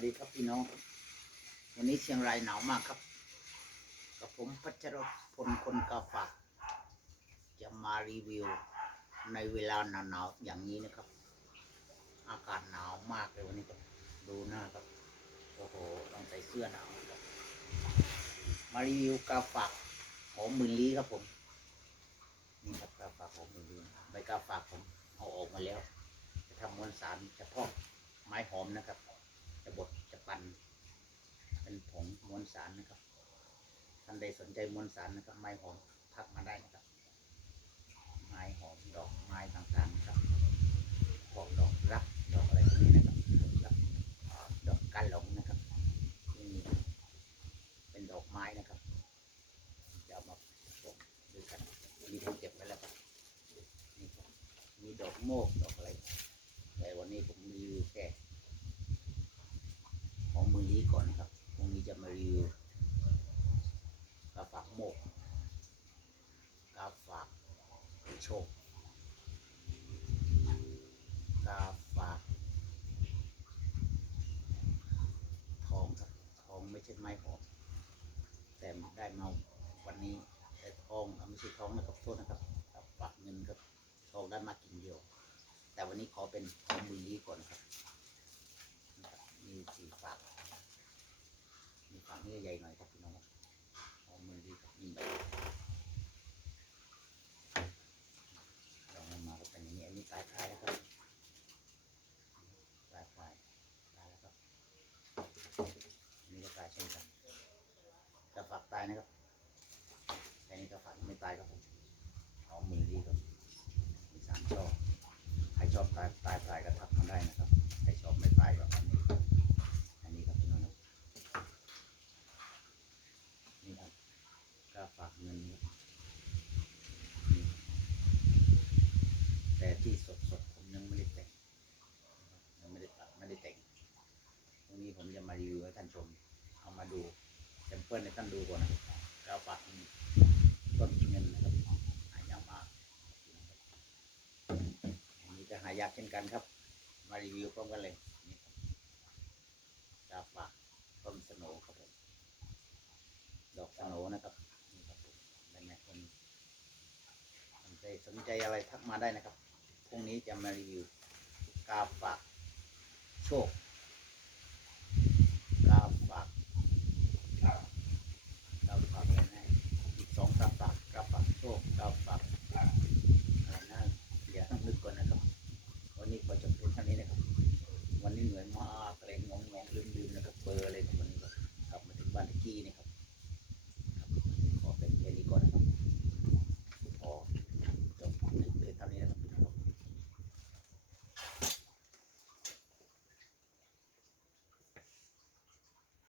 วัสดีครับพี่น้อง วันนี้เชียงรายหนาวมากครับ กับผมพัชรพลคนกาฝาก จะมารีวิวในเวลาหนาวๆอย่างนี้นะครับ อากาศหนาวมากเลยวันนี้ครับดูหน้าครับ โอ้โหต้องใส่เสื้อหนาวนะครับ มารีวิวกาฝากหอมหมื่นลี้ครับผม นี่ครับกาฝากหอมหมื่นลี้ใบกาฝากผมเอาออกมาแล้ว จะทำมวลสารเฉพาะไม้หอมนะครับ จะบดจะปั่นเป็นผงมวลสารนะครับ ท่านใดสนใจมวลสารนะครับ ไม้หอมทักมาได้นะครับ ไม้หอมดอกไม้ต่างๆนะครับพวกดอกรักดอกอะไรพวกนี้นะครับดอกกดอกกันหลงนะครับที่มีเป็นดอกไม้นะครับจะเอามาปลูกด้วยกันมีผมเก็บไว้แล้วครับนี่มีดอกโมกดอกอะไรแต่วันนี้ผมรีวิวแค่ ก่อนนะครับพรุ่งนี้จะมารีวิวกาฝากโมกกาฝากโชคกาฝากทองครับทองไม่ใช่ไม้หอมแต่ได้มาวันนี้แต่ทองไม่ใช่ทองนะครับโทษนะครับกาฝากเงินครับทองได้มากิ่งเดียว แต่วันนี้ขอเป็นของมือนี้ก่อนครับนะครับมีสี่ฝาก มีฝากนี้ใหญ่หน่อยครับพี่น้องครับของมือนี้ครับยิ่งใหญ่ลองมาก็เป็นอย่างนี้อันนี้ปลายปลายนะครับปลายปลายปลายแล้วครับอันนี้ก็ปลายเช่นกันกระฝากตายนะครับแต่นี้กระฝากไม่ตายครับผมของมือนี้ครับมีสามช่อ ใครชอบตายตายตายก็ทักมาได้นะครับ ใครชอบไม่ตายก็อันนี้ อันนี้ครับพี่น้องครับนี่ครับก็ฝากเงินนี่นี่ แต่ที่สดสดๆผมยังไม่ได้แต่งยังไม่ได้ตัดไม่ได้แต่งตรงนี้ผมจะมารีวิวให้ท่านชม เอามาดูแซมเปิลให้ท่านดูก่อนนะครับก็ฝากต้นเงินนะครับหายากมากอันนี้ก็หายากเช่นกันครับ มารีวิวพร้อมกันเลยนี่ครับกาฝากต้นสโนครับผมดอกสโนนะครับผมได้ไหมคน สนใจสนใจอะไรทักมาได้นะครับ พรุ่งนี้จะมารีวิวกาฝากโชคกาฝากกาฝากอะไรนะอีกสองกาฝากกาฝากโชคกาฝากอะไรนะเดี๋ยวต้องนึกก่อนนะครับ วันนี้ขอจบเพียงเท่านี้นะครับ วันนี้เหนื่อยมากเลยงงงๆลืมๆนะครับเบอร์อะไร